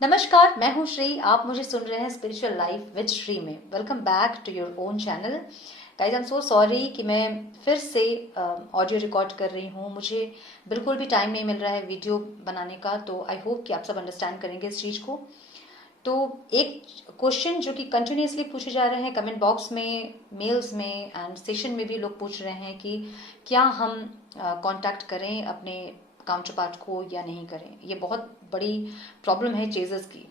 नमस्कार, मैं हूँ श्री। आप मुझे सुन रहे हैं स्पिरिचुअल लाइफ विद श्री में। Welcome back to your own channel. Guys, I am so sorry कि मैं फिर से ऑडियो रिकॉर्ड कर रही हूँ। मुझे बिल्कुल भी टाइम नहीं मिल रहा है वीडियो बनाने का, तो आई होप कि आप सब अंडरस्टैंड करेंगे इस चीज़ को। तो एक क्वेश्चन जो कि कंटिन्यूसली पूछे जा रहे हैं कमेंट बॉक्स में, मेल्स में एंड सेशन में भी लोग पूछ रहे हैं कि क्या हम कांटेक्ट करें अपने काउंटर पार्ट को या नहीं करें। ये बहुत बड़ी प्रॉब्लम है चेजर्स की,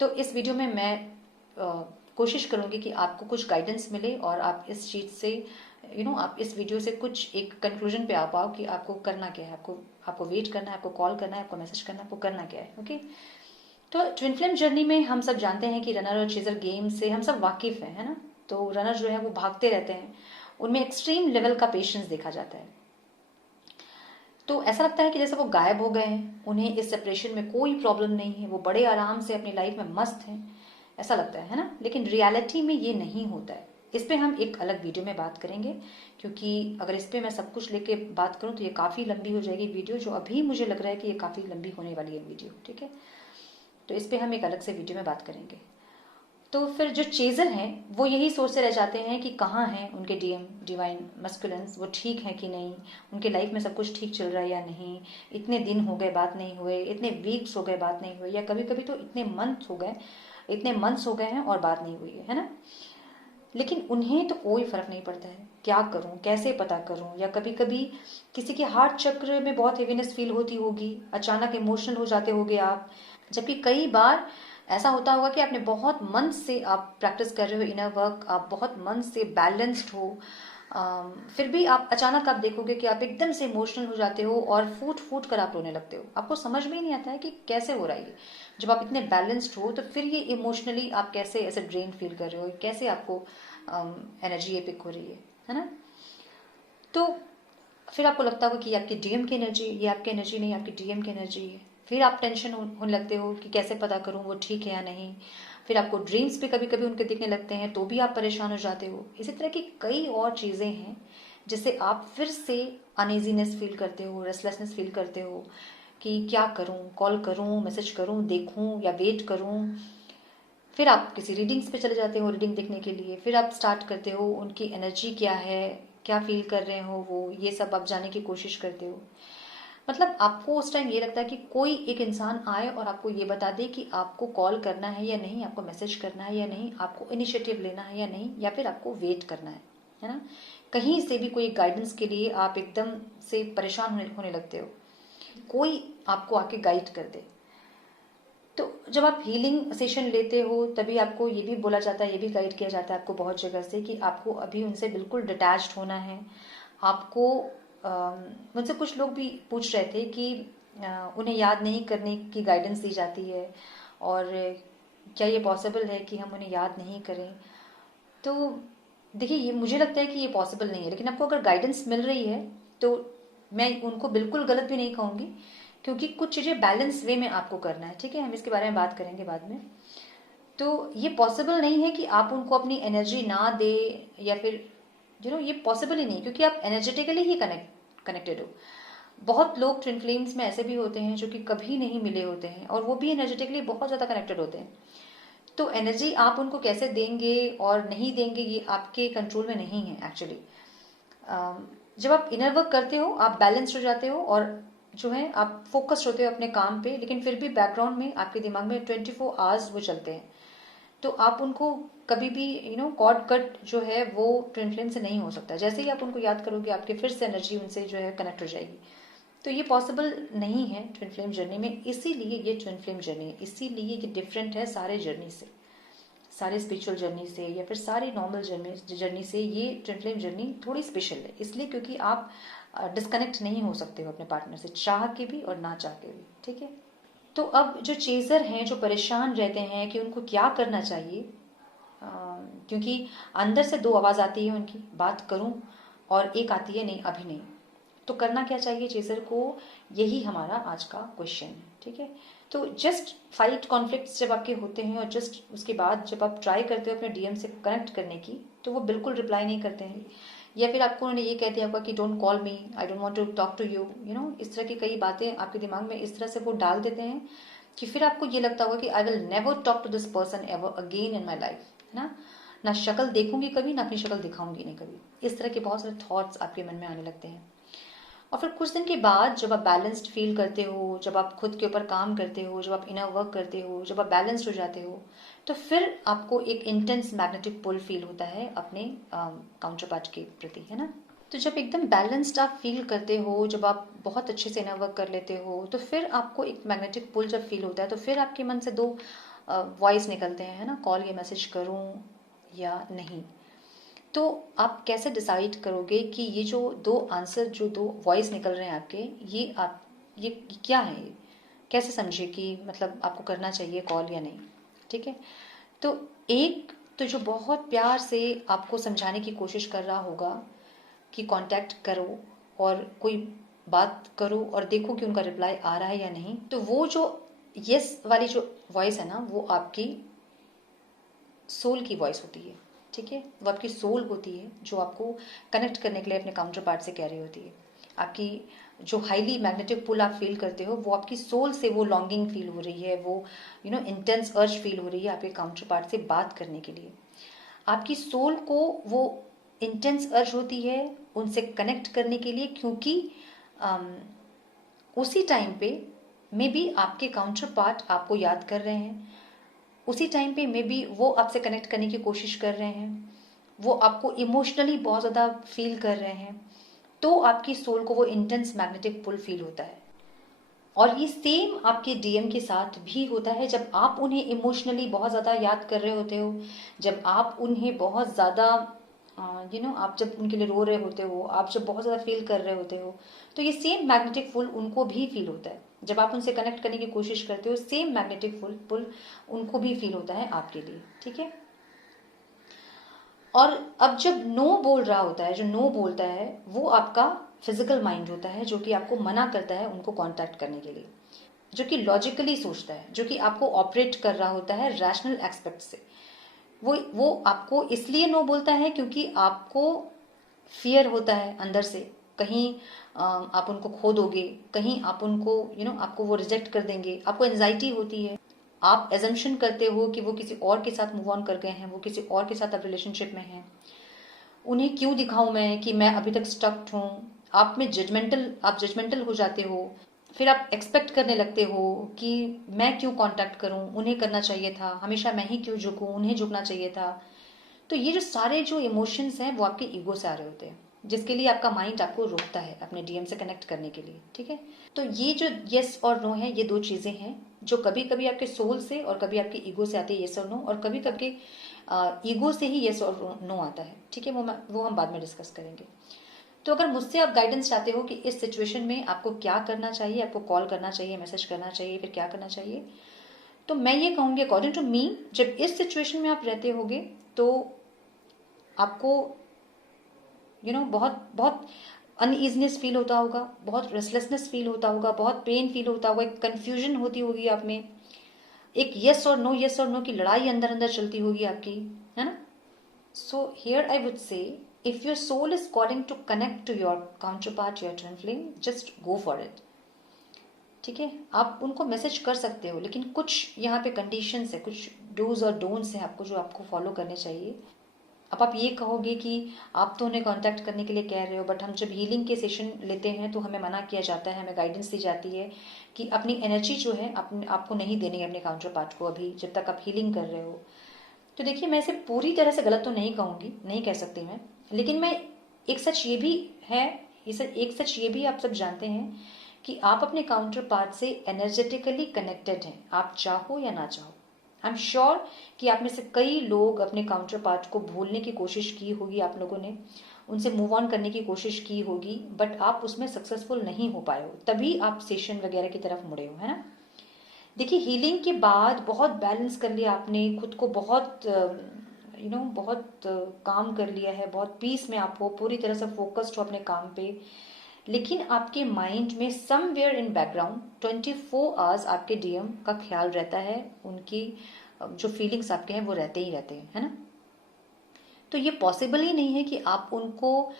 तो इस वीडियो में मैं कोशिश करूंगी कि आपको कुछ गाइडेंस मिले और आप इस चीज़ से आप इस वीडियो से कुछ एक कंक्लूजन पे आ पाओ कि आपको करना क्या है। आपको वेट करना है, आपको कॉल करना है, आपको मैसेज करना है, आपको करना क्या है। ओके। तो ट्विन फ्लेम जर्नी में हम सब जानते हैं कि रनर और चेजर गेम से हम सब वाकिफ हैं, है ना। तो रनर जो है वो भागते रहते हैं, उनमें एक्सट्रीम लेवल का पेशेंस देखा जाता है। तो ऐसा लगता है कि जैसे वो गायब हो गए हैं, उन्हें इस सेपरेशन में कोई प्रॉब्लम नहीं है, वो बड़े आराम से अपनी लाइफ में मस्त हैं, ऐसा लगता है ना। लेकिन रियलिटी में ये नहीं होता है। इस पे हम एक अलग वीडियो में बात करेंगे, क्योंकि अगर इस पे मैं सब कुछ लेके बात करूं तो ये काफ़ी लंबी हो जाएगी वीडियो, जो अभी मुझे लग रहा है कि ये काफ़ी लंबी होने वाली है वीडियो। ठीक है, तो इस पे हम एक अलग से वीडियो में बात करेंगे। तो फिर जो चेजर हैं वो यही सोचते रह जाते हैं कि कहाँ हैं उनके डीएम डिवाइन मस्कुलेंस, वो ठीक है कि नहीं, उनके लाइफ में सब कुछ ठीक चल रहा है या नहीं। इतने दिन हो गए बात नहीं हुए, इतने वीक्स हो गए बात नहीं हुए, या कभी कभी तो इतने मंथ्स हो गए हैं और बात नहीं हुई है ना। लेकिन उन्हें तो कोई फर्क नहीं पड़ता है, क्या करूं, कैसे पता करूं। या कभी कभी किसी के हार्ट चक्र में बहुत हेवीनेस फील होती होगी, अचानक इमोशनल हो जाते होगे आप। जबकि कई बार ऐसा होता होगा कि आपने बहुत मन से आप प्रैक्टिस कर रहे हो इनर वर्क, आप बहुत मन से बैलेंस्ड हो, फिर भी आप अचानक आप देखोगे कि आप एकदम से इमोशनल हो जाते हो और फूट फूट कर आप रोने लगते हो। आपको समझ में ही नहीं आता है कि कैसे हो रहा है ये। जब आप इतने बैलेंस्ड हो तो फिर ये इमोशनली आप कैसे ऐसे ड्रेन फील कर रहे हो, कैसे आपको एनर्जी ये पिक हो रही है ना। तो फिर आपको लगता होगा कि ये आपकी डीएम की एनर्जी, ये आपकी एनर्जी नहीं, आपकी डीएम की एनर्जी है। फिर आप टेंशन होने लगते हो कि कैसे पता करूं वो ठीक है या नहीं। फिर आपको ड्रीम्स भी कभी कभी उनके दिखने लगते हैं, तो भी आप परेशान हो जाते हो। इसी तरह की कई और चीज़ें हैं जिससे आप फिर से अनइजीनेस फील करते हो, रेस्टलेसनेस फील करते हो कि क्या करूं, कॉल करूं, मैसेज करूं, देखूं या वेट करूं। फिर आप किसी रीडिंग्स पे चले जाते हो रीडिंग देखने के लिए। फिर आप स्टार्ट करते हो उनकी एनर्जी क्या है, क्या फील कर रहे हो वो, ये सब आप जानने की कोशिश करते हो। मतलब आपको उस टाइम ये लगता है कि कोई एक इंसान आए और आपको ये बता दे कि आपको कॉल करना है या नहीं, आपको मैसेज करना है या नहीं, आपको इनिशिएटिव लेना है या नहीं, या फिर आपको वेट करना है ना। कहीं से भी कोई गाइडेंस के लिए आप एकदम से परेशान होने लगते हो, कोई आपको आके गाइड कर दे। तो जब आप हीलिंग सेशन लेते हो तभी आपको ये भी बोला जाता है, ये भी गाइड किया जाता है आपको बहुत जगह से कि आपको अभी उनसे बिल्कुल डिटैच्ड होना है। आपको मुझसे कुछ लोग भी पूछ रहे थे कि उन्हें याद नहीं करने की गाइडेंस दी जाती है, और क्या ये पॉसिबल है कि हम उन्हें याद नहीं करें। तो देखिए, ये मुझे लगता है कि ये पॉसिबल नहीं है, लेकिन आपको अगर गाइडेंस मिल रही है तो मैं उनको बिल्कुल गलत भी नहीं कहूँगी, क्योंकि कुछ चीज़ें बैलेंस वे में आपको करना है। ठीक है, हम इसके बारे में बात करेंगे बाद में। तो ये पॉसिबल नहीं है कि आप उनको अपनी एनर्जी ना दे, या फिर ये पॉसिबल ही नहीं, क्योंकि आप एनर्जेटिकली ही कनेक्टेड हो। बहुत लोग ट्विन फ्लेम्स में ऐसे भी होते हैं जो कि कभी नहीं मिले होते हैं और वो भी एनर्जेटिकली बहुत ज़्यादा कनेक्टेड होते हैं। तो एनर्जी आप उनको कैसे देंगे और नहीं देंगे ये आपके कंट्रोल में नहीं है एक्चुअली। जब आप इनर वर्क करते हो आप बैलेंस्ड हो जाते हो, और जो है आप फोकस्ड होते हो अपने काम पे, लेकिन फिर भी बैकग्राउंड में आपके दिमाग में 24 आवर्स वो चलते हैं। तो आप उनको कभी भी कॉर्ड कट जो है वो ट्विन फ्लेम से नहीं हो सकता। जैसे ही आप उनको याद करोगे आपके फिर से एनर्जी उनसे जो है कनेक्ट हो जाएगी। तो ये पॉसिबल नहीं है ट्विन फ्लेम जर्नी में, इसीलिए ये ट्विन फ्लेम जर्नी है, इसीलिए ये डिफरेंट है सारे जर्नी से, सारे स्पिरिचुअल जर्नी से या फिर सारी नॉर्मल जर्नी से। ये ट्विन फ्लेम जर्नी थोड़ी स्पेशल है, इसलिए क्योंकि आप डिस्कनेक्ट नहीं हो सकते हो अपने पार्टनर से, चाह के भी और ना चाह के भी। ठीक है, तो अब जो चेजर हैं जो परेशान रहते हैं कि उनको क्या करना चाहिए, क्योंकि अंदर से दो आवाज़ आती है उनकी, बात करूं, और एक आती है नहीं अभी नहीं। तो करना क्या चाहिए चेजर को, यही हमारा आज का क्वेश्चन है। ठीक है, तो जस्ट फाइट कॉन्फ्लिक्ट्स जब आपके होते हैं और जस्ट उसके बाद जब आप ट्राई करते हो अपने डीएम से कनेक्ट करने की, तो वो बिल्कुल रिप्लाई नहीं करते हैं, या फिर आपको उन्होंने ये कह दिया होगा कि don't call me, I don't want to talk to you, इस तरह की कई बातें आपके दिमाग में इस तरह से वो डाल देते हैं कि फिर आपको ये लगता होगा कि I will never talk to this person ever again in my life, है ना, ना शक्ल देखूंगी कभी, ना अपनी शक्ल दिखाऊंगी नहीं कभी। इस तरह के बहुत सारे थॉट्स आपके मन में आने लगते हैं। और फिर कुछ दिन के बाद जब आप बैलेंस्ड फील करते हो, जब आप खुद के ऊपर काम करते हो, जब आप इनर वर्क करते हो, जब आप बैलेंस्ड हो जाते हो, तो फिर आपको एक इंटेंस मैग्नेटिक पुल फील होता है अपने काउंटर पार्ट के प्रति, है ना। तो जब एकदम बैलेंस्ड आप फील करते हो, जब आप बहुत अच्छे से इनर वर्क कर लेते हो, तो फिर आपको एक मैग्नेटिक पुल जब फील होता है, तो फिर आपके मन से दो वॉइस निकलते हैं, है ना, कॉल या मैसेज करूं या नहीं। तो आप कैसे डिसाइड करोगे कि ये जो दो आंसर, जो दो वॉइस निकल रहे हैं आपके, ये क्या है, ये कैसे समझे कि मतलब आपको करना चाहिए कॉल या नहीं। ठीक है, तो एक तो जो बहुत प्यार से आपको समझाने की कोशिश कर रहा होगा कि कांटेक्ट करो और कोई बात करो और देखो कि उनका रिप्लाई आ रहा है या नहीं, तो वो जो यस वाली जो वॉइस है ना, वो आपकी सोल की वॉइस होती है। ठीक है, वो आपकी सोल होती है जो आपको कनेक्ट करने के लिए अपने काउंटर पार्ट से कह रही होती है। आपकी जो हाईली मैग्नेटिक पुल आप फील करते हो, वो आपकी सोल से वो लॉन्गिंग फील हो रही है, वो इंटेंस अर्ज फील हो रही है आपके काउंटर पार्ट से बात करने के लिए। आपकी सोल को वो इंटेंस अर्ज होती है उनसे कनेक्ट करने के लिए, क्योंकि उसी टाइम पे मे बी आपके काउंटर पार्ट आपको याद कर रहे हैं, उसी टाइम पे मे बी वो आपसे कनेक्ट करने की कोशिश कर रहे हैं, वो आपको इमोशनली बहुत ज़्यादा फील कर रहे हैं, तो आपकी सोल को वो इंटेंस मैग्नेटिक पुल फील होता है। और ये सेम आपके डीएम के साथ भी होता है। जब आप उन्हें इमोशनली बहुत ज़्यादा याद कर रहे होते हो, जब आप उन्हें बहुत ज़्यादा आप जब उनके लिए रो रहे होते हो, आप जब बहुत ज़्यादा फील कर रहे होते हो, तो ये सेम मैग्नेटिक पुल उनको भी फील होता है। जब आप उनसे कनेक्ट करने की कोशिश करते हो, सेम मैग्नेटिक पुल उनको भी फील होता है आपके लिए। ठीक है, और अब जब नो बोल रहा होता है, जो नो बोलता है, वो आपका फिजिकल माइंड होता है, जो कि आपको मना करता है उनको कांटेक्ट करने के लिए, जो कि लॉजिकली सोचता है, जो कि आपको ऑपरेट कर रहा होता है रैशनल एस्पेक्ट से। वो आपको इसलिए नो बोलता है क्योंकि आपको फियर होता है अंदर से, कहीं आप उनको खो दोगे, कहीं आप उनको आपको वो रिजेक्ट कर देंगे, आपको एंजाइटी होती है। आप एजम्पशन करते हो कि वो किसी और के साथ मूव ऑन कर गए हैं, वो किसी और के साथ अब रिलेशनशिप में हैं, उन्हें क्यों दिखाऊं मैं कि मैं अभी तक स्टक्ड हूँ। आप जजमेंटल हो जाते हो। फिर आप एक्सपेक्ट करने लगते हो कि मैं क्यों कांटेक्ट करूं, उन्हें करना चाहिए था, हमेशा मैं ही क्यों झुकूं, उन्हें झुकना चाहिए था। तो ये जो सारे जो इमोशंस हैं वो आपके ईगो से आ रहे होते हैं, जिसके लिए आपका माइंड आपको रोकता है अपने डीएम से कनेक्ट करने के लिए। ठीक है, तो ये जो यस और नो है, ये दो चीजें हैं जो कभी कभी आपके सोल से और कभी आपके ईगो से आते हैं, यस और नो, और कभी कभी ईगो से ही यस और नो आता है। ठीक है, वो हम बाद में डिस्कस करेंगे। तो अगर मुझसे आप गाइडेंस चाहते हो कि इस सिचुएशन में आपको क्या करना चाहिए, आपको कॉल करना चाहिए, मैसेज करना चाहिए, फिर क्या करना चाहिए, तो मैं ये कहूंगी अकॉर्डिंग टू मी, जब इस सिचुएशन में आप रहते होगे तो आपको बहुत बहुत अनईजनेस फील होता होगा, बहुत रेस्टलेसनेस फील होता होगा, बहुत पेन फील होता होगा, एक कंफ्यूजन होती होगी आप में, एक यस और नो की लड़ाई अंदर अंदर चलती होगी आपकी, है ना। So here I would say, if your soul is calling to connect to your counterpart, your twin flame, just go for it. ठीक है, आप उनको मैसेज कर सकते हो, लेकिन कुछ यहाँ पे कंडीशंस है, कुछ डूज और डोंट्स हैं आपको, जो आपको फॉलो करने चाहिए। अब आप ये कहोगे कि आप तो उन्हें कांटेक्ट करने के लिए कह रहे हो, बट हम जब हीलिंग के सेशन लेते हैं तो हमें मना किया जाता है, हमें गाइडेंस दी जाती है कि अपनी एनर्जी जो है आपको नहीं देनी है अपने काउंटर पार्ट को, अभी जब तक आप हीलिंग कर रहे हो। तो देखिए, मैं इसे पूरी तरह से गलत तो नहीं कहूँगी, नहीं कह सकती मैं, लेकिन मैं एक सच ये भी है, एक सच ये भी आप सब जानते हैं कि आप अपने काउंटर पार्ट से एनर्जेटिकली कनेक्टेड हैं, आप चाहो या ना चाहो। आई एम श्योर कि आप में से कई लोग अपने काउंटर पार्ट को भूलने की कोशिश की होगी, आप लोगों ने उनसे मूव ऑन करने की कोशिश की होगी, बट आप उसमें सक्सेसफुल नहीं हो पाए हो, तभी आप सेशन वगैरह की तरफ मुड़े हो, है ना। देखिए, हीलिंग के बाद बहुत बैलेंस कर लिया आपने खुद को, बहुत बहुत काम कर लिया है, बहुत पीस में आप हो, पूरी तरह से फोकस्ड हो अपने काम पे, लेकिन आपके माइंड में समवेयर इन बैकग्राउंड 24 आवर्स आपके डीएम का ख्याल रहता है, उनकी जो फीलिंग्स आपके हैं वो रहते ही रहते हैं, है ना। तो ये पॉसिबल ही नहीं है कि आप उनको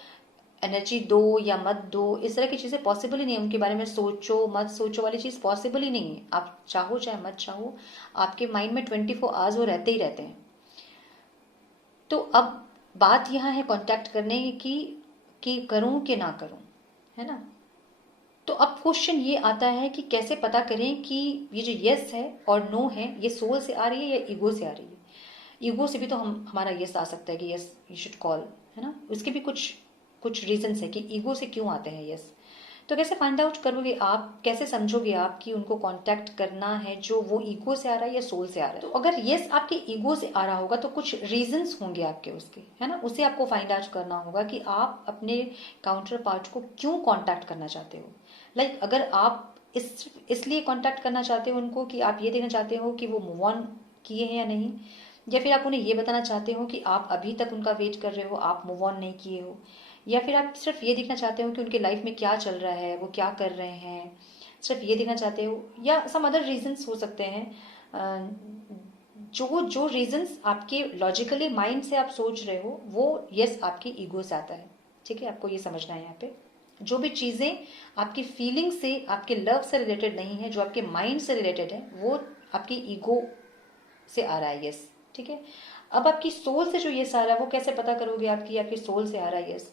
एनर्जी दो या मत दो, इस तरह की चीज़ें पॉसिबल ही नहीं है। उनके बारे में सोचो मत सोचो वाली चीज़ पॉसिबल ही नहीं है। आप चाहो चाहे मत चाहो, आपके माइंड में 24 आवर्स वो रहते ही रहते हैं। तो अब बात यहाँ है कांटेक्ट करने की कि करूं कि ना करूं, है ना। तो अब क्वेश्चन ये आता है कि कैसे पता करें कि ये जो यस है और नो है ये सोल से आ रही है या ईगो से आ रही है। ईगो से भी तो हमारा यस आ सकता है कि यस यू शुड कॉल, है ना। उसके भी कुछ कुछ रीजंस है कि ईगो से क्यों आते हैं यस। तो कैसे फाइंड आउट करोगे आप, कैसे समझोगे आप कि उनको कांटेक्ट करना है जो वो ईगो से आ रहा है या सोल से आ रहा है। तो अगर यस आपके ईगो से आ रहा होगा तो कुछ रीजंस होंगे आपके उसके, है ना। उसे आपको फाइंड आउट करना होगा कि आप अपने काउंटर पार्ट को क्यों कांटेक्ट करना चाहते हो। लाइक अगर आप इसलिए कांटेक्ट करना चाहते हो उनको कि आप ये देखना चाहते हो कि वो मूव ऑन किए हैं या नहीं, या फिर आप उन्हें ये बताना चाहते हो कि आप अभी तक उनका वेट कर रहे हो, आप मूव ऑन नहीं किए हो, या फिर आप सिर्फ ये देखना चाहते हो कि उनके लाइफ में क्या चल रहा है, वो क्या कर रहे हैं, सिर्फ ये देखना चाहते हो, या सम अदर रीजंस हो सकते हैं। जो जो रीजंस आपके लॉजिकली माइंड से आप सोच रहे हो वो यस आपकी ईगो से आता है। ठीक है, आपको ये समझना है यहाँ पे। जो भी चीज़ें आपकी फीलिंग से, आपके लव से रिलेटेड नहीं है, जो आपके माइंड से रिलेटेड है, वो आपकी ईगो से आ रहा है यस। ठीक है, अब आपकी सोल से जो यस आ रहा है वो कैसे पता करोगे आपकी आपकी सोल से आ रहा है यस।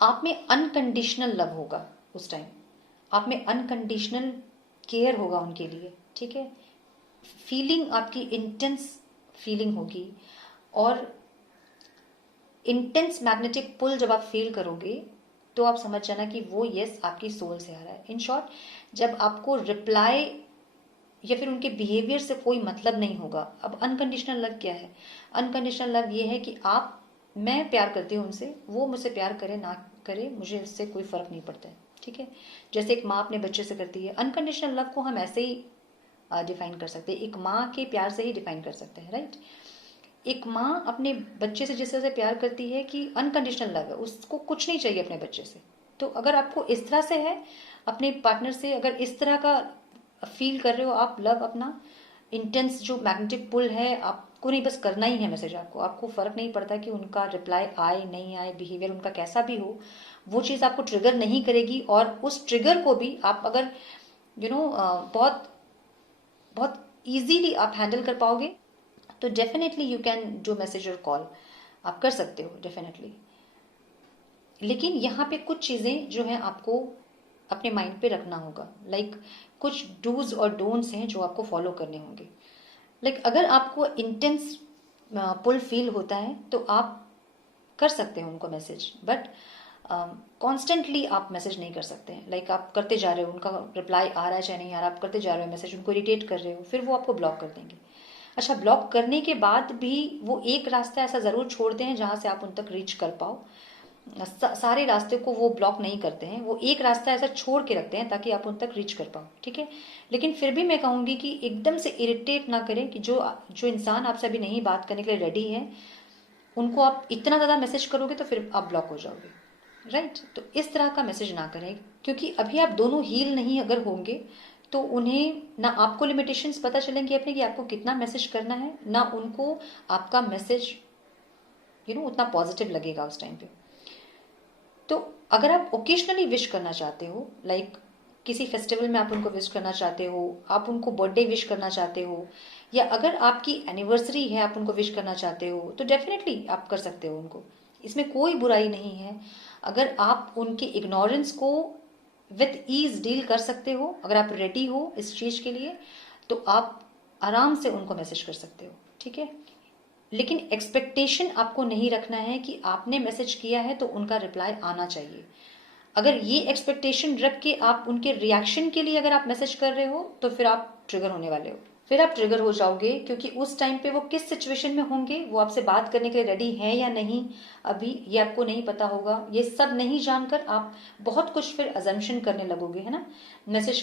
आप में अनकंडीशनल लव होगा उस टाइम, आप में अनकंडीशनल केयर होगा उनके लिए। ठीक है, फीलिंग आपकी इंटेंस फीलिंग होगी, और इंटेंस मैग्नेटिक पुल जब आप फील करोगे तो आप समझ जाना कि वो यस आपकी सोल से आ रहा है। इन शॉर्ट, जब आपको रिप्लाई या फिर उनके बिहेवियर से कोई मतलब नहीं होगा। अब अनकंडीशनल लव क्या है? अनकंडीशनल लव ये है कि आप, मैं प्यार करती हूँ उनसे, वो मुझसे प्यार करे ना करे मुझे उससे कोई फर्क नहीं पड़ता है। ठीक है, जैसे एक माँ अपने बच्चे से करती है। अनकंडीशनल लव को हम ऐसे ही डिफाइन कर सकते हैं, एक माँ के प्यार से ही डिफाइन कर सकते हैं, राइट। एक माँ अपने बच्चे से जिस तरह से प्यार करती है कि अनकंडीशनल लव है, उसको कुछ नहीं चाहिए अपने बच्चे से। तो अगर आपको इस तरह से है अपने पार्टनर से, अगर इस तरह का फील कर रहे हो आप लव अपना, इंटेंस जो मैग्नेटिक पुल है, आपको नहीं बस करना ही है मैसेज, आपको फर्क नहीं पड़ता कि उनका रिप्लाई आए नहीं आए, बिहेवियर उनका कैसा भी हो, वो चीज़ आपको ट्रिगर नहीं करेगी। और उस ट्रिगर को भी आप अगर बहुत बहुत इजीली आप हैंडल कर पाओगे तो definitely you can do message और कॉल, आप कर सकते हो डेफिनेटली। लेकिन यहाँ पे कुछ चीज़ें जो हैं आपको अपने माइंड पे रखना होगा। लाइक कुछ डूज और डोंट्स हैं जो आपको फॉलो करने होंगे। लाइक अगर आपको इंटेंस पुल फील होता है तो आप कर सकते हो उनको मैसेज, बट कॉन्स्टेंटली आप मैसेज नहीं कर सकते हैं। लाइक आप करते जा रहे हो, उनका रिप्लाई आ रहा है चाहे नहीं आ रहा, आप करते जा रहे हो मैसेज, उनको इरिटेट कर रहे हो, फिर वो आपको ब्लॉक कर देंगे। अच्छा, ब्लॉक करने के बाद भी वो एक रास्ता ऐसा ज़रूर छोड़ते हैं जहाँ से आप उन तक रीच कर पाओ। सारे रास्ते को वो ब्लॉक नहीं करते हैं, वो एक रास्ता ऐसा छोड़ के रखते हैं ताकि आप उन तक रीच कर पाओ। ठीक है, लेकिन फिर भी मैं कहूँगी कि एकदम से इरिटेट ना करें कि जो जो इंसान आपसे अभी नहीं बात करने के लिए रेडी है उनको आप इतना ज़्यादा मैसेज करोगे तो फिर आप ब्लॉक हो जाओगे, राइट। तो इस तरह का मैसेज ना करें, क्योंकि अभी आप दोनों हील नहीं अगर होंगे तो उन्हें ना आपको लिमिटेशंस पता चलेंगे अपने कि आपको कितना मैसेज करना है, ना उनको आपका मैसेज उतना पॉजिटिव लगेगा उस टाइम पे। तो अगर आप ओकेजनली विश करना चाहते हो, लाइक किसी फेस्टिवल में आप उनको विश करना चाहते हो, आप उनको बर्थडे विश करना चाहते हो, या अगर आपकी एनिवर्सरी है आप उनको विश करना चाहते हो, तो डेफिनेटली आप कर सकते हो उनको, इसमें कोई बुराई नहीं है। अगर आप उनके इग्नोरेंस को विथ ईज डील कर सकते हो, अगर आप रेडी हो इस चीज़ के लिए, तो आप आराम से उनको मैसेज कर सकते हो। ठीक है, लेकिन एक्सपेक्टेशन आपको नहीं रखना है कि आपने मैसेज किया है तो उनका रिप्लाई आना चाहिए। अगर ये एक्सपेक्टेशन रख के आप उनके रिएक्शन के लिए अगर आप मैसेज कर रहे हो तो फिर आप ट्रिगर होने वाले हो, फिर आप ट्रिगर हो जाओगे, क्योंकि उस टाइम पे वो किस सिचुएशन में होंगे, वो आपसे बात करने के लिए रेडी हैं या नहीं अभी ये आपको नहीं पता होगा। ये सब नहीं जानकर आप बहुत कुछ फिर अजम्पशन करने लगोगे, है ना। मैसेज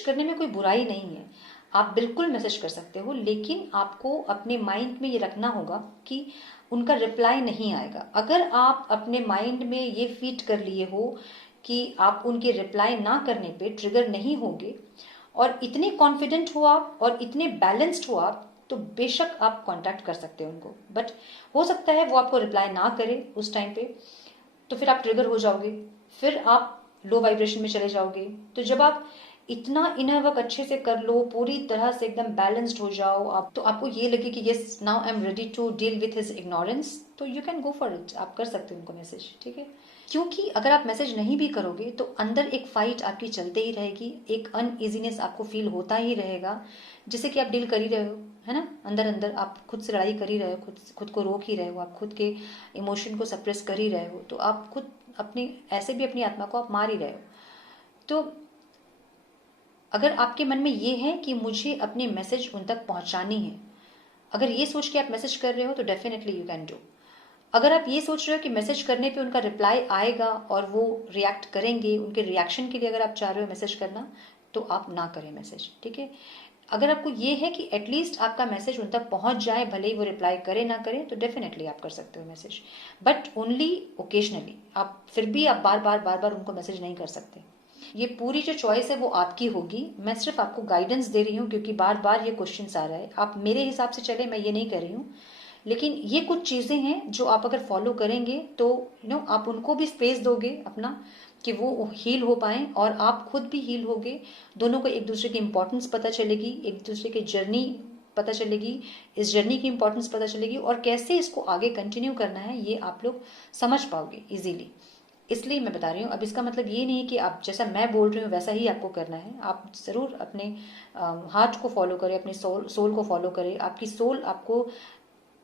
करने में कोई बुराई नहीं है, आप बिल्कुल मैसेज कर सकते हो, लेकिन आपको अपने माइंड में ये रखना होगा कि उनका रिप्लाई नहीं आएगा। अगर आप अपने माइंड में ये फीड कर लिए हो कि आप उनके रिप्लाई ना करने पे ट्रिगर नहीं होगे, और इतने कॉन्फिडेंट हो आप और इतने बैलेंस्ड हो आप तो बेशक आप कांटेक्ट कर सकते हैं उनको, बट हो सकता है वो आपको रिप्लाई ना करे उस टाइम पे, तो फिर आप ट्रिगर हो जाओगे, फिर आप लो वाइब्रेशन में चले जाओगे। तो जब आप इतना इनर वर्क अच्छे से कर लो, पूरी तरह से एकदम बैलेंस्ड हो जाओ आप, तो आपको ये लगे कि yes now I am ready to deal with his ignorance, तो you can go for it, आप कर सकते हो उनको मैसेज, ठीक है। क्योंकि अगर आप मैसेज नहीं भी करोगे तो अंदर एक फाइट आपकी चलते ही रहेगी, एक अनइजीनेस आपको फील होता ही रहेगा, जिसे कि आप डील कर ही रहे हो, है ना। अंदर अंदर आप खुद से लड़ाई कर ही रहे हो, खुद को रोक ही रहे हो, आप खुद के इमोशन को सप्रेस कर ही रहे हो, तो आप खुद अपनी ऐसे भी अपनी आत्मा को आप मार ही रहे हो। तो अगर आपके मन में ये है कि मुझे अपने मैसेज उन तक पहुंचानी है, अगर ये सोच के आप मैसेज कर रहे हो तो डेफिनेटली यू कैन डू। अगर आप ये सोच रहे हो कि मैसेज करने पे उनका रिप्लाई आएगा और वो रिएक्ट करेंगे, उनके रिएक्शन के लिए अगर आप चाह रहे हो मैसेज करना, तो आप ना करें मैसेज, ठीक है। अगर आपको ये है कि एटलीस्ट आपका मैसेज उन तक पहुंच जाए, भले ही वो रिप्लाई करे ना करे, तो डेफिनेटली आप कर सकते हो मैसेज, बट ओनली ओकेजनली। आप फिर भी आप बार बार उनको मैसेज नहीं कर सकते। ये पूरी जो चॉइस है वो आपकी होगी, मैं सिर्फ आपको गाइडेंस दे रही हूँ, क्योंकि बार बार ये क्वेश्चन आ रहा है। आप मेरे हिसाब से चले, मैं ये नहीं कर रही हूँ, लेकिन ये कुछ चीजें हैं जो आप अगर फॉलो करेंगे तो आप उनको भी स्पेस दोगे अपना, कि वो हील हो पाए और आप खुद भी हील होगे। दोनों को एक दूसरे की इंपॉर्टेंस पता चलेगी, एक दूसरे की जर्नी पता चलेगी, इस जर्नी की इंपॉर्टेंस पता चलेगी, और कैसे इसको आगे कंटिन्यू करना है ये आप लोग समझ पाओगे इजीली। इसलिए मैं बता रही हूँ। अब इसका मतलब ये नहीं कि आप जैसा मैं बोल रही हूँ वैसा ही आपको करना है, आप जरूर अपने हार्ट को फॉलो करें, अपने सोल को फॉलो करें। आपकी सोल आपको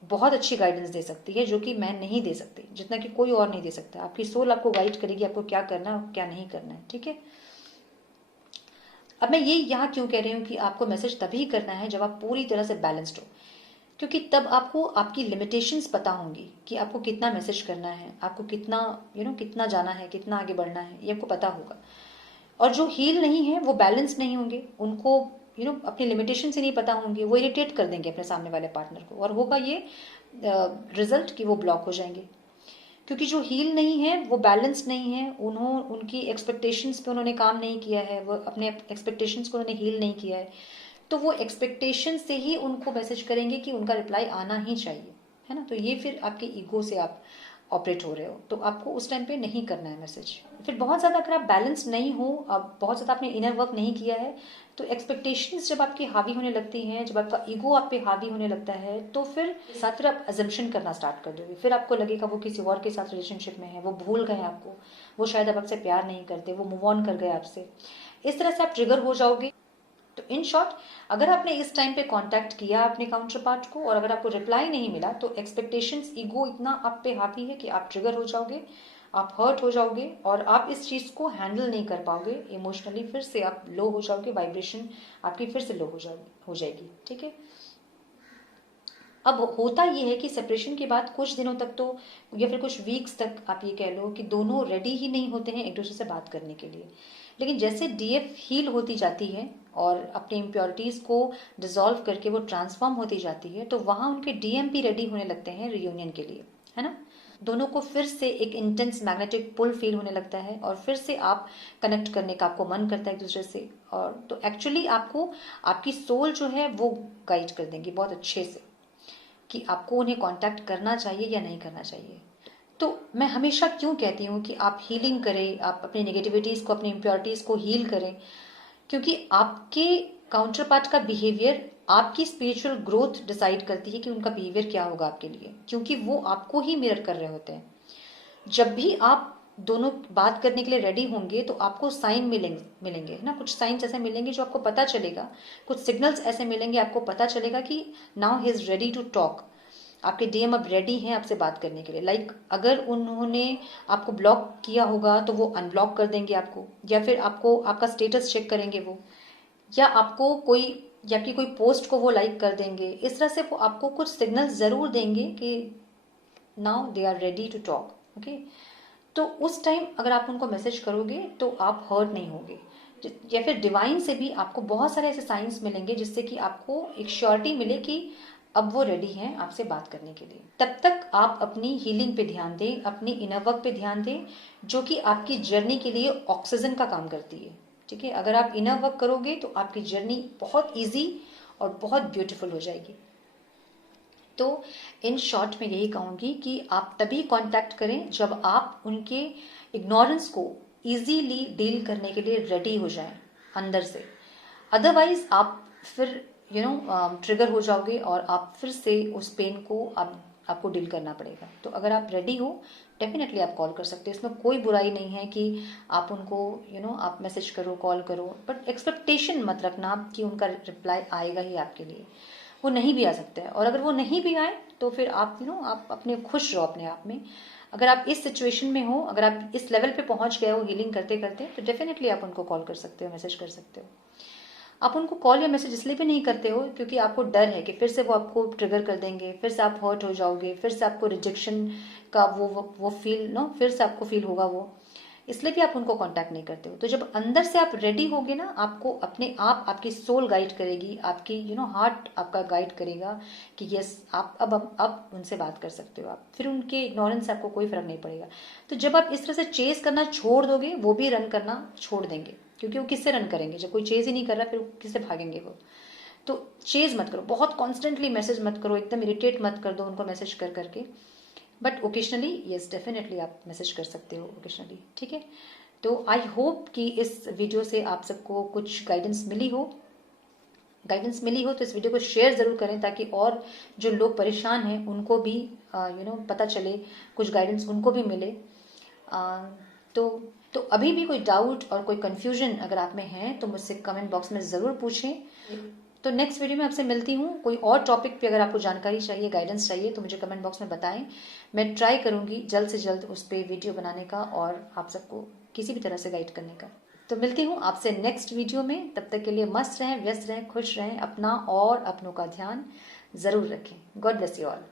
बहुत अच्छी गाइडेंस दे सकती है, जो कि मैं नहीं दे सकती, जितना कि कोई और नहीं दे सकता। आपकी सोल आपको गाइड करेगी, आपको क्या करना है और क्या नहीं करना है, ठीक है। अब मैं ये यहाँ क्यों कह रही हूँ कि आपको मैसेज तभी करना है जब आप पूरी तरह से बैलेंस्ड हो, क्योंकि तब आपको आपकी लिमिटेशंस पता होंगी कि आपको कितना मैसेज करना है, आपको कितना कितना जाना है, कितना आगे बढ़ना है, ये आपको पता होगा। और जो हील नहीं है, वो बैलेंस नहीं होंगे, उनको अपनी लिमिटेशन से नहीं पता होंगे, वो इरिटेट कर देंगे अपने सामने वाले पार्टनर को, और होगा ये रिजल्ट कि वो ब्लॉक हो जाएंगे। क्योंकि जो हील नहीं है, वो बैलेंस नहीं है, उनकी एक्सपेक्टेशंस पे उन्होंने काम नहीं किया है, वो अपने एक्सपेक्टेशंस को उन्होंने हील नहीं किया है, तो वो एक्सपेक्टेशन से ही उनको मैसेज करेंगे कि उनका रिप्लाई आना ही चाहिए, है ना। तो ये फिर आपके ईगो से आप ऑपरेट हो रहे हो, तो आपको उस टाइम पे नहीं करना है मैसेज। फिर बहुत ज़्यादा अगर आप बैलेंस नहीं हो, अब बहुत ज़्यादा आपने इनर वर्क नहीं किया है, तो एक्सपेक्टेशंस जब आपकी हावी होने लगती हैं, जब आपका ईगो आप पे हावी होने लगता है, तो फिर आप अजम्पशन करना स्टार्ट कर दोगे। फिर आपको लगेगा वो किसी और के साथ रिलेशनशिप में है, वो भूल गए आपको, वो शायद अब आपसे प्यार नहीं करते, वो मूव ऑन कर गए आपसे। इस तरह से आप ट्रिगर हो जाओगे। तो इन शॉर्ट, अगर आपने इस टाइम पे कांटेक्ट किया अपने काउंटर पार्ट को और अगर आपको रिप्लाई नहीं मिला, तो एक्सपेक्टेशंस, ईगो इतना आप पे हावी है कि आप ट्रिगर हो जाओगे, आप हर्ट हो जाओगे, और आप इस चीज को हैंडल नहीं कर पाओगे इमोशनली। फिर से आप लो हो जाओगे, वाइब्रेशन आपकी फिर से लो हो जाएगी, ठीक है। अब होता ये है कि सेपरेशन के बाद कुछ दिनों तक तो, या फिर कुछ वीक्स तक आप ये कह लो कि दोनों रेडी ही नहीं होते हैं एक दूसरे से बात करने के लिए। लेकिन जैसे डीएफ हील होती जाती है और अपनी इम्प्योरिटीज को डिसॉल्व करके वो ट्रांसफॉर्म होती जाती है, तो वहां उनके डीएम भी रेडी होने लगते हैं रियूनियन के लिए, है ना। दोनों को फिर से एक इंटेंस मैग्नेटिक पुल फील होने लगता है और फिर से आप कनेक्ट करने का आपको मन करता है एक दूसरे से। और तो एक्चुअली आपको आपकी सोल जो है वो गाइड कर देंगी बहुत अच्छे से कि आपको उन्हें कांटेक्ट करना चाहिए या नहीं करना चाहिए। तो मैं हमेशा क्यों कहती हूँ कि आप हीलिंग करें, आप अपनी नेगेटिविटीज को, अपनी इम्प्योरिटीज को हील करें, क्योंकि आपके काउंटर पार्ट का बिहेवियर आपकी स्पिरिचुअल ग्रोथ डिसाइड करती है कि उनका बिहेवियर क्या होगा आपके लिए, क्योंकि वो आपको ही मिरर कर रहे होते हैं। जब भी आप दोनों बात करने के लिए रेडी होंगे तो आपको साइन मिलेंगे ना, कुछ साइंस ऐसे मिलेंगे जो आपको पता चलेगा, कुछ सिग्नल्स ऐसे मिलेंगे, आपको पता चलेगा कि now he is ready to talk. आपके डीएम अब रेडी हैं आपसे बात करने के लिए। लाइक अगर उन्होंने आपको ब्लॉक किया होगा तो वो अनब्लॉक कर देंगे आपको, या फिर आपको आपका स्टेटस चेक करेंगे वो, या आपको कोई, या कि कोई पोस्ट को वो लाइक कर देंगे। इस तरह से वो आपको कुछ सिग्नल जरूर देंगे कि now they are ready to talk, okay. तो उस टाइम अगर आप उनको मैसेज करोगे तो आप हर्ट नहीं होगे, या फिर डिवाइन से भी आपको बहुत सारे ऐसे साइंस मिलेंगे जिससे कि आपको एक श्योरिटी मिले कि अब वो रेडी हैं आपसे बात करने के लिए। तब तक आप अपनी हीलिंग पे ध्यान दें, अपनी इनर वर्क पे ध्यान दें, जो कि आपकी जर्नी के लिए ऑक्सीजन का काम करती है, ठीक है। अगर आप इनर वर्क करोगे तो आपकी जर्नी बहुत ईजी और बहुत ब्यूटीफुल हो जाएगी। तो इन शॉर्ट में यही कहूँगी कि आप तभी कांटेक्ट करें जब आप उनके इग्नोरेंस को इजीली डील करने के लिए रेडी हो जाएं अंदर से। अदरवाइज आप फिर ट्रिगर हो जाओगे और आप फिर से उस पेन को आपको डील करना पड़ेगा। तो अगर आप रेडी हो, डेफिनेटली आप कॉल कर सकते हो। इसमें कोई बुराई नहीं है कि आप उनको आप मैसेज करो, कॉल करो, बट एक्सपेक्टेशन मत रखना कि उनका रिप्लाई आएगा ही आपके लिए। वो नहीं भी आ सकता है, और अगर वो नहीं भी आए तो फिर आप आप अपने खुश रहो अपने आप में। अगर आप इस सिचुएशन में हो, अगर आप इस लेवल पे पहुंच गए हो हीलिंग करते करते, तो डेफिनेटली आप उनको कॉल कर सकते हो, मैसेज कर सकते हो। आप उनको कॉल या मैसेज इसलिए भी नहीं करते हो क्योंकि आपको डर है कि फिर से वो आपको ट्रिगर कर देंगे, फिर से आप हर्ट हो जाओगे, फिर से आपको रिजेक्शन का वो फील फिर से आपको फील होगा वो, इसलिए भी आप उनको कांटेक्ट नहीं करते हो। तो जब अंदर से आप रेडी होगे ना, आपको अपने आप आपकी सोल गाइड करेगी, आपकी हार्ट आपका गाइड करेगा कि यस आप अब उनसे बात कर सकते हो। आप फिर उनके इग्नोरेंस से आपको कोई फर्क नहीं पड़ेगा। तो जब आप इस तरह से चेज करना छोड़ दोगे, वो भी रन करना छोड़ देंगे, क्योंकि वो किससे रन करेंगे जब कोई चेज ही नहीं कर रहा, फिर किससे भागेंगे वो। तो चेज मत करो, बहुत कॉन्स्टेंटली मैसेज मत करो, एकदम इरिटेट मत कर दो उनको मैसेज कर करके, बट ओकेशनली यस डेफिनेटली आप मैसेज कर सकते हो ओकेशनली, ठीक है। तो आई होप कि इस वीडियो से आप सबको कुछ गाइडेंस मिली हो। तो इस वीडियो को शेयर जरूर करें ताकि और जो लोग परेशान हैं उनको भी पता चले, कुछ गाइडेंस उनको भी मिले। तो अभी भी कोई डाउट और कोई कंफ्यूजन अगर आप में है तो मुझसे कमेंट बॉक्स में ज़रूर पूछें। तो नेक्स्ट वीडियो में आपसे मिलती हूँ। कोई और टॉपिक पे अगर आपको जानकारी चाहिए, गाइडेंस चाहिए, तो मुझे कमेंट बॉक्स में बताएं। मैं ट्राई करूँगी जल्द से जल्द उस पर वीडियो बनाने का और आप सबको किसी भी तरह से गाइड करने का। तो मिलती हूँ आपसे नेक्स्ट वीडियो में। तब तक के लिए मस्त रहें, व्यस्त रहें, खुश रहें, अपना और अपनों का ध्यान ज़रूर रखें। God bless you all.